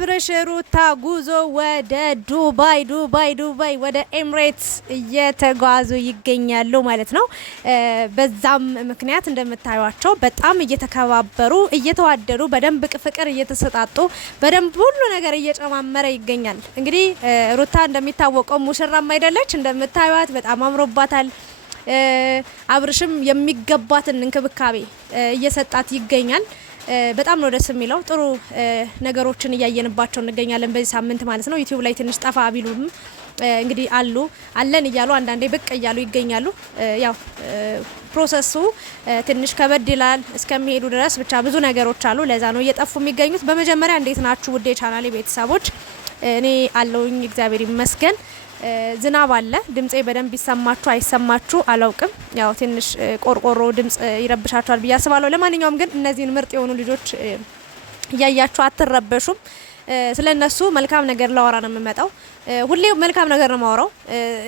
የአብርሽ ሩታ ጉዞ ወደ ዱባይ ወደ ኤምሬትስ እየተጓዙ ይገኛሉ ማለት ነው። በዛም ምክንያት እንደምታዩቸው በጣም እየተከባበሩ እየተዋደዱ በደንብ ፍቅር እየተሰጣጡ በደንብ ሁሉ ነገር እየጨማመረ ይገኛል። እንግዲህ ሩታ እንደሚታወቀው ሙሽራም አይደለች፣ እንደምታዩት በጣም አምሮባታል። አብርሽም የሚገባትን እንክብካቤ እየሰጣት ይገኛል። በጣም ነው ደስ የሚለው። ጥሩ ነገሮችን እያየንባቸው እንገኛለን በዚህ ሳምንት ማለት ነው። ዩቲዩብ ላይ ትንሽ ጠፋ ቢሉም እንግዲህ አለን እያሉ አንዳንዴ ብቅ እያሉ ይገኛሉ። ያው ፕሮሰሱ ትንሽ ከበድ ይላል እስከሚሄዱ ድረስ ብቻ ብዙ ነገሮች አሉ። ለዛ ነው እየጠፉ የሚገኙት። በመጀመሪያ እንዴት ናችሁ ውዴ ቻናሌ ቤተሰቦች? እኔ አለውኝ እግዚአብሔር ይመስገን። ዝናብ አለ። ድምጼ በደንብ ይሰማችሁ አይሰማችሁ አላውቅም። ያው ትንሽ ቆርቆሮ ድምጽ ይረብሻችኋል ብዬ አስባለሁ። ለማንኛውም ግን እነዚህን ምርጥ የሆኑ ልጆች እያያችሁ አትረበሹም። ስለነሱ መልካም ነገር ላወራ ነው የምመጣው። ሁሌ መልካም ነገር ነው ማወራው።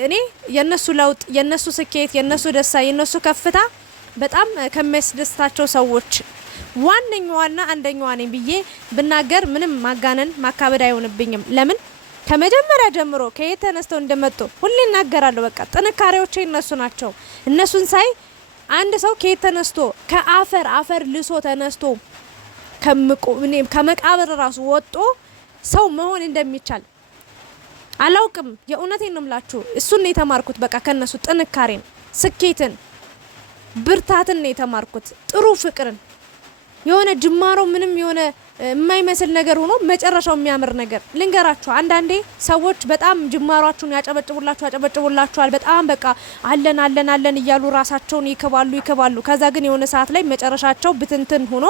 እኔ የነሱ ለውጥ፣ የነሱ ስኬት፣ የነሱ ደስታ፣ የነሱ ከፍታ በጣም ከሚያስደስታቸው ሰዎች ዋነኛዋና አንደኛዋ ነኝ ብዬ ብናገር ምንም ማጋነን ማካበድ አይሆንብኝም። ለምን ከመጀመሪያ ጀምሮ ከየት ተነስተው እንደመጡ ሁሌ እናገራለሁ። በቃ ጥንካሬዎቼ እነሱ ናቸው። እነሱን ሳይ አንድ ሰው ከየት ተነስቶ ከአፈር ልሶ ተነስቶ ከመቃብር ራሱ ወጦ ሰው መሆን እንደሚቻል አላውቅም። የእውነቴን ነው የምላችሁ። እሱን ነው የተማርኩት። በቃ ከነሱ ጥንካሬን፣ ስኬትን፣ ብርታትን ነው የተማርኩት። ጥሩ ፍቅርን የሆነ ጅማሮ ምንም የሆነ የማይመስል ነገር ሆኖ መጨረሻው የሚያምር ነገር ልንገራችሁ። አንዳንዴ ሰዎች በጣም ጅማሯችሁን ያጨበጭቡላችኋል። በጣም በቃ አለን እያሉ ራሳቸውን ይከባሉ። ከዛ ግን የሆነ ሰዓት ላይ መጨረሻቸው ብትንትን ሆኖ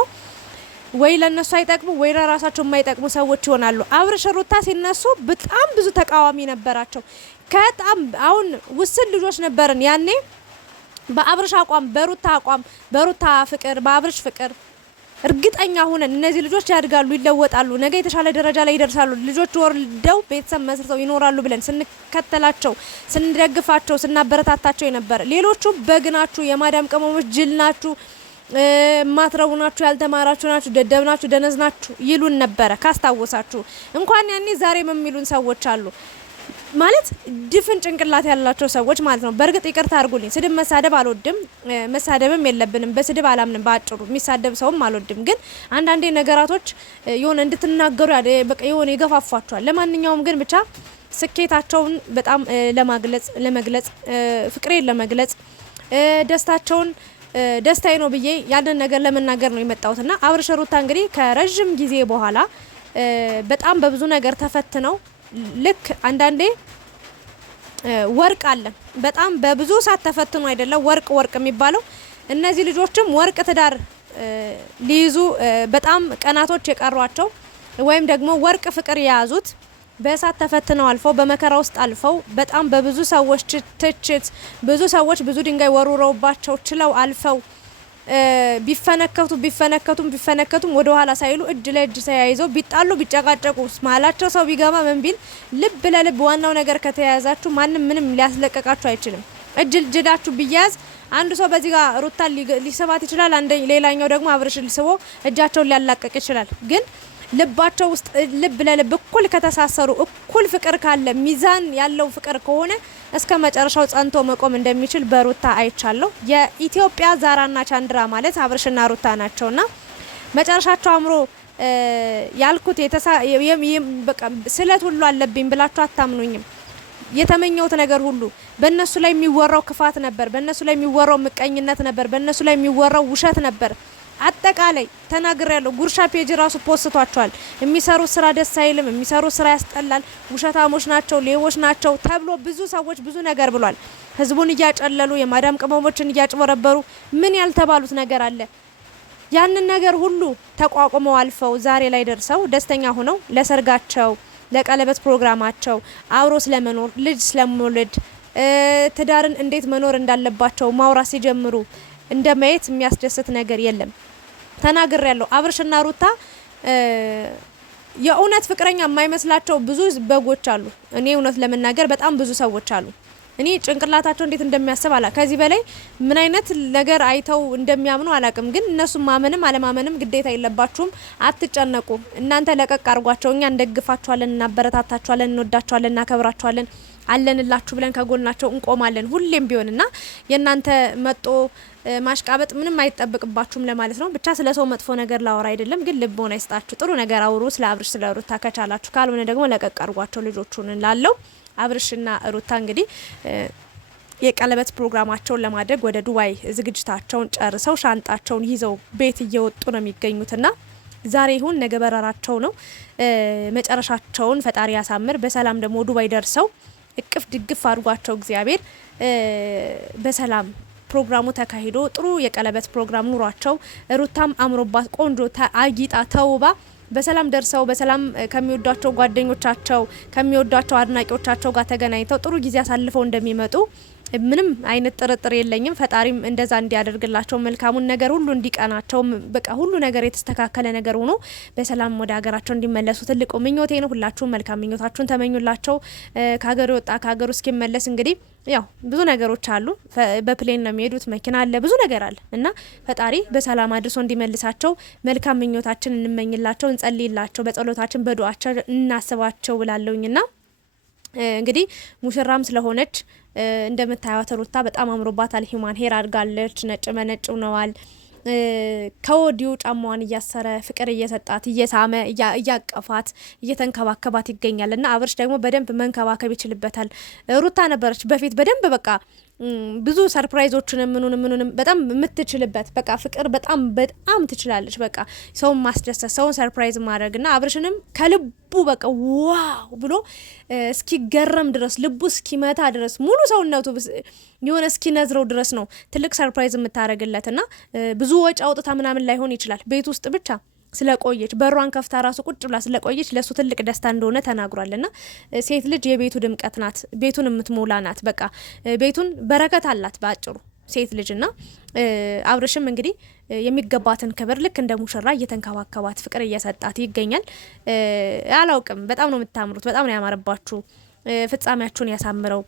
ወይ ለነሱ አይጠቅሙ ወይ ለራሳቸው የማይጠቅሙ ሰዎች ይሆናሉ። አብርሽ ሩታ ሲነሱ በጣም ብዙ ተቃዋሚ ነበራቸው። ከጣም አሁን ውስን ልጆች ነበርን ያኔ በአብርሽ አቋም፣ በሩታ አቋም፣ በሩታ ፍቅር፣ በአብርሽ ፍቅር እርግጠኛ ሆነን እነዚህ ልጆች ያድጋሉ፣ ይለወጣሉ፣ ነገ የተሻለ ደረጃ ላይ ይደርሳሉ፣ ልጆች ወልደው ቤተሰብ መስርተው ይኖራሉ ብለን ስንከተላቸው፣ ስንደግፋቸው፣ ስናበረታታቸው የነበረ ሌሎቹ በግናችሁ፣ የማዳም ቅመሞች ጅል ናችሁ፣ ማትረቡ ናችሁ፣ ያልተማራችሁ ናችሁ፣ ደደብ ናችሁ፣ ደነዝ ናችሁ ይሉን ነበረ። ካስታወሳችሁ እንኳን ያኔ ዛሬም የሚሉን ሰዎች አሉ። ማለት ድፍን ጭንቅላት ያላቸው ሰዎች ማለት ነው። በእርግጥ ይቅርታ አድርጉልኝ፣ ስድብ መሳደብ አልወድም፣ መሳደብም የለብንም። በስድብ አላምንም። ባጭሩ የሚሳደብ ሰውም አልወድም። ግን አንዳንዴ ነገራቶች የሆነ እንድትናገሩ በቃ የሆነ ይገፋፋቸዋል። ለማንኛውም ግን ብቻ ስኬታቸውን በጣም ለመግለጽ ፍቅሬን ለመግለጽ ደስታቸውን ደስታዬ ነው ብዬ ያንን ነገር ለመናገር ነው የመጣሁትና አብርሽ ሩታ እንግዲህ ከረጅም ጊዜ በኋላ በጣም በብዙ ነገር ተፈትነው ልክ አንዳንዴ ወርቅ አለ በጣም በብዙ ሰዓት ተፈትኖ አይደለም ወርቅ የሚባለው። እነዚህ ልጆችም ወርቅ ትዳር ሊይዙ በጣም ቀናቶች የቀሯቸው ወይም ደግሞ ወርቅ ፍቅር የያዙት በእሳት ተፈትነው አልፈው በመከራ ውስጥ አልፈው በጣም በብዙ ሰዎች ትችት ብዙ ሰዎች ብዙ ድንጋይ ወሩረውባቸው ችለው አልፈው ቢፈነከቱም ወደ ኋላ ሳይሉ እጅ ለእጅ ተያይዘው ቢጣሉ ቢጨቃጨቁ ማላቸው ሰው ቢገባ ምን ቢል ልብ ለልብ ዋናው ነገር ከተያያዛችሁ ማንም ምንም ሊያስለቀቃችሁ አይችልም። እጅዳችሁ ቢያዝ አንዱ ሰው በዚህ ጋር ሩታ ሊስባት ይችላል፣ ሌላኛው ደግሞ አብርሽ ሊስቦ እጃቸውን ሊያላቀቅ ይችላል። ግን ልባቸው ውስጥ ልብ ለልብ እኩል ከተሳሰሩ እኩል ፍቅር ካለ ሚዛን ያለው ፍቅር ከሆነ እስከ መጨረሻው ጸንቶ መቆም እንደሚችል በሩታ አይቻለሁ። የኢትዮጵያ ዛራና ቻንድራ ማለት አብርሽና ሩታ ናቸውና መጨረሻቸው አምሮ ያልኩት በቃ ስለት ሁሉ አለብኝ ብላችሁ አታምኑኝም። የተመኘውት ነገር ሁሉ በእነሱ ላይ የሚወራው ክፋት ነበር፣ በእነሱ ላይ የሚወራው ምቀኝነት ነበር፣ በእነሱ ላይ የሚወራው ውሸት ነበር። አጠቃላይ ተናግሬያለሁ። ጉርሻ ፔጅ ራሱ ፖስቷቸዋል። የሚሰሩት ስራ ደስ አይልም፣ የሚሰሩት ስራ ያስጠላል፣ ውሸታሞች ናቸው፣ ሌቦች ናቸው ተብሎ ብዙ ሰዎች ብዙ ነገር ብሏል። ህዝቡን እያጨለሉ የማዳም ቅመሞችን እያጭበረበሩ ምን ያልተባሉት ነገር አለ። ያንን ነገር ሁሉ ተቋቁመው አልፈው ዛሬ ላይ ደርሰው ደስተኛ ሆነው ለሰርጋቸው፣ ለቀለበት ፕሮግራማቸው አብሮ ስለመኖር ልጅ ስለመውለድ ትዳርን እንዴት መኖር እንዳለባቸው ማውራት ሲጀምሩ እንደማየት የሚያስደስት ነገር የለም። ተናግሬያለሁ። አብርሽና ሩታ የእውነት ፍቅረኛ የማይመስላቸው ብዙ በጎች አሉ። እኔ እውነት ለመናገር በጣም ብዙ ሰዎች አሉ። እኔ ጭንቅላታቸው እንዴት እንደሚያስብ አላ ከዚህ በላይ ምን አይነት ነገር አይተው እንደሚያምኑ አላቅም። ግን እነሱ ማመንም አለማመንም ግዴታ የለባችሁም። አትጨነቁ። እናንተ ለቀቅ አርጓቸው። እኛ እንደግፋቸዋለን፣ እናበረታታቸዋለን፣ እንወዳቸዋለን፣ እናከብራቸዋለን፣ አለንላችሁ ብለን ከጎናቸው እንቆማለን ሁሌም ቢሆንና የእናንተ መጦ ማሽቃበጥ ምንም አይጠበቅባችሁም ለማለት ነው። ብቻ ስለ ሰው መጥፎ ነገር ላወራ አይደለም፣ ግን ልቦና ይስጣችሁ። ጥሩ ነገር አውሩ ስለ አብርሽ ስለ ሩታ ከቻላችሁ፣ ካልሆነ ደግሞ ለቀቅ አርጓቸው ልጆቹን ላለው አብርሽና ሩታ እንግዲህ የቀለበት ፕሮግራማቸውን ለማድረግ ወደ ዱባይ ዝግጅታቸውን ጨርሰው ሻንጣቸውን ይዘው ቤት እየወጡ ነው የሚገኙትና ዛሬ ይሁን ነገ በረራቸው ነው። መጨረሻቸውን ፈጣሪ ያሳምር። በሰላም ደግሞ ዱባይ ደርሰው እቅፍ ድግፍ አድርጓቸው እግዚአብሔር በሰላም ፕሮግራሙ ተካሂዶ ጥሩ የቀለበት ፕሮግራም ኑሯቸው ሩታም አምሮባት ቆንጆ አጊጣ ተውባ በሰላም ደርሰው በሰላም ከሚወዷቸው ጓደኞቻቸው ከሚወዷቸው አድናቂዎቻቸው ጋር ተገናኝተው ጥሩ ጊዜ አሳልፈው እንደሚመጡ ምንም አይነት ጥርጥር የለኝም። ፈጣሪም እንደዛ እንዲያደርግላቸው መልካሙን ነገር ሁሉ እንዲቀናቸው በቃ ሁሉ ነገር የተስተካከለ ነገር ሆኖ በሰላም ወደ ሀገራቸው እንዲመለሱ ትልቁ ምኞቴ ነው። ሁላችሁም መልካም ምኞታችሁን ተመኙላቸው። ከሀገሩ ወጣ ከሀገሩ እስኪመለስ እንግዲህ ያው ብዙ ነገሮች አሉ። በፕሌን ነው የሚሄዱት፣ መኪና አለ፣ ብዙ ነገር አለ እና ፈጣሪ በሰላም አድርሶ እንዲመልሳቸው መልካም ምኞታችን እንመኝላቸው፣ እንጸልይላቸው፣ በጸሎታችን በዱዓቸው እናስባቸው ብላለሁኝና እንግዲህ ሙሽራም ስለሆነች እንደምታዩት ሩታ በጣም አምሮባታል። ሂማን ሄር አድርጋለች። ነጭ በነጭ ሆነዋል። ከወዲሁ ጫማዋን እያሰረ ፍቅር እየሰጣት እየሳመ እያቀፋት እየተንከባከባት ይገኛል እና አብርሽ ደግሞ በደንብ መንከባከብ ይችልበታል። ሩታ ነበረች በፊት በደንብ በቃ ብዙ ሰርፕራይዞችን ምኑንም በጣም የምትችልበት በቃ ፍቅር በጣም ትችላለች። በቃ ሰውን ማስደሰት ሰውን ሰርፕራይዝ ማድረግና አብርሽንም ከልቡ በቃ ዋው ብሎ እስኪገረም ድረስ ልቡ እስኪመታ ድረስ ሙሉ ሰውነቱ የሆነ እስኪነዝረው ድረስ ነው ትልቅ ሰርፕራይዝ የምታደርግለትና ብዙ ወጪ አውጥታ ምናምን ላይሆን ይችላል። ቤት ውስጥ ብቻ ስለቆየች በሯን ከፍታ ራሱ ቁጭ ብላ ስለቆየች ለሱ ትልቅ ደስታ እንደሆነ ተናግሯልና ሴት ልጅ የቤቱ ድምቀት ናት፣ ቤቱን የምትሞላ ናት። በቃ ቤቱን በረከት አላት ባጭሩ ሴት ልጅና አብርሽም እንግዲህ የሚገባትን ክብር ልክ እንደ ሙሽራ እየተንከባከባት ፍቅር እየሰጣት ይገኛል። አላውቅም፣ በጣም ነው የምታምሩት፣ በጣም ነው ያማረባችሁ። ፍጻሜያችሁን ያሳምረው።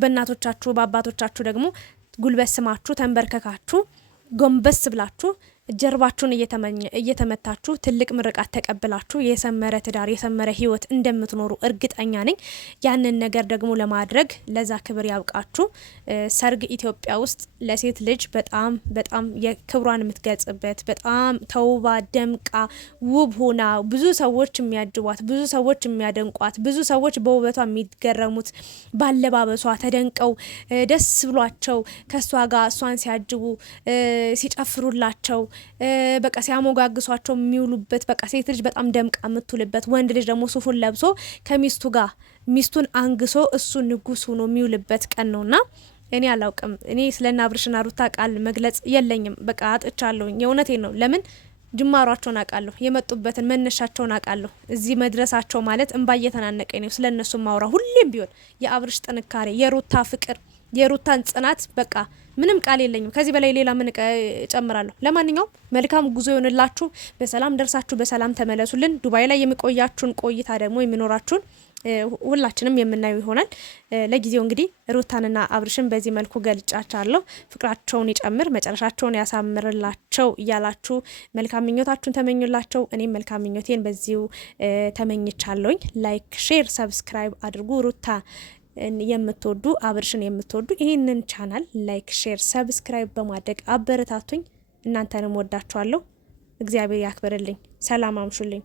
በእናቶቻችሁ በአባቶቻችሁ ደግሞ ጉልበት ስማችሁ ተንበርከካችሁ ጎንበስ ብላችሁ ጀርባችሁን እየተመታችሁ ትልቅ ምርቃት ተቀብላችሁ የሰመረ ትዳር የሰመረ ህይወት እንደምትኖሩ እርግጠኛ ነኝ። ያንን ነገር ደግሞ ለማድረግ ለዛ ክብር ያብቃችሁ። ሰርግ ኢትዮጵያ ውስጥ ለሴት ልጅ በጣም የክብሯን የምትገልጽበት በጣም ተውባ ደምቃ ውብ ሆና ብዙ ሰዎች የሚያጅቧት ብዙ ሰዎች የሚያደንቋት ብዙ ሰዎች በውበቷ የሚገረሙት ባለባበሷ ተደንቀው ደስ ብሏቸው ከሷ ጋር እሷን ሲያጅቡ ሲጨፍሩላቸው በቃ ሲያሞጋግሷቸው የሚውሉበት በቃ ሴት ልጅ በጣም ደምቃ የምትውልበት ወንድ ልጅ ደግሞ ሱፉን ለብሶ ከሚስቱ ጋር ሚስቱን አንግሶ እሱ ንጉስ ሆኖ የሚውልበት ቀን ነውና እኔ አላውቅም። እኔ ስለና አብርሽና ሩታ ቃል መግለጽ የለኝም። በቃ አጥቻለሁ። የእውነቴን ነው። ለምን ጅማሯቸውን አውቃለሁ፣ የመጡበትን መነሻቸውን አውቃለሁ። እዚህ መድረሳቸው ማለት እንባ እየተናነቀኝ ነው ስለነሱ ማውራ። ሁሌም ቢሆን የአብርሽ ጥንካሬ፣ የሩታ ፍቅር፣ የሩታን ጽናት በቃ ምንም ቃል የለኝም። ከዚህ በላይ ሌላ ምን እጨምራለሁ? ለማንኛውም መልካም ጉዞ ይሆንላችሁ። በሰላም ደርሳችሁ በሰላም ተመለሱልን። ዱባይ ላይ የሚቆያችሁን ቆይታ ደግሞ የሚኖራችሁን ሁላችንም የምናየው ይሆናል። ለጊዜው እንግዲህ ሩታንና አብርሽን በዚህ መልኩ ገልጫቻለሁ። ፍቅራቸውን ይጨምር፣ መጨረሻቸውን ያሳምርላቸው እያላችሁ መልካም ምኞታችሁን ተመኙላቸው። እኔም መልካም ምኞቴን በዚሁ ተመኝቻለሁኝ። ላይክ፣ ሼር፣ ሰብስክራይብ አድርጉ። ሩታ የምትወዱ አብርሽን የምትወዱ ይህንን ቻናል ላይክ፣ ሼር፣ ሰብስክራይብ በማድረግ አበረታቱኝ። እናንተንም ወዳችኋለሁ። እግዚአብሔር ያክብርልኝ። ሰላም አምሹልኝ።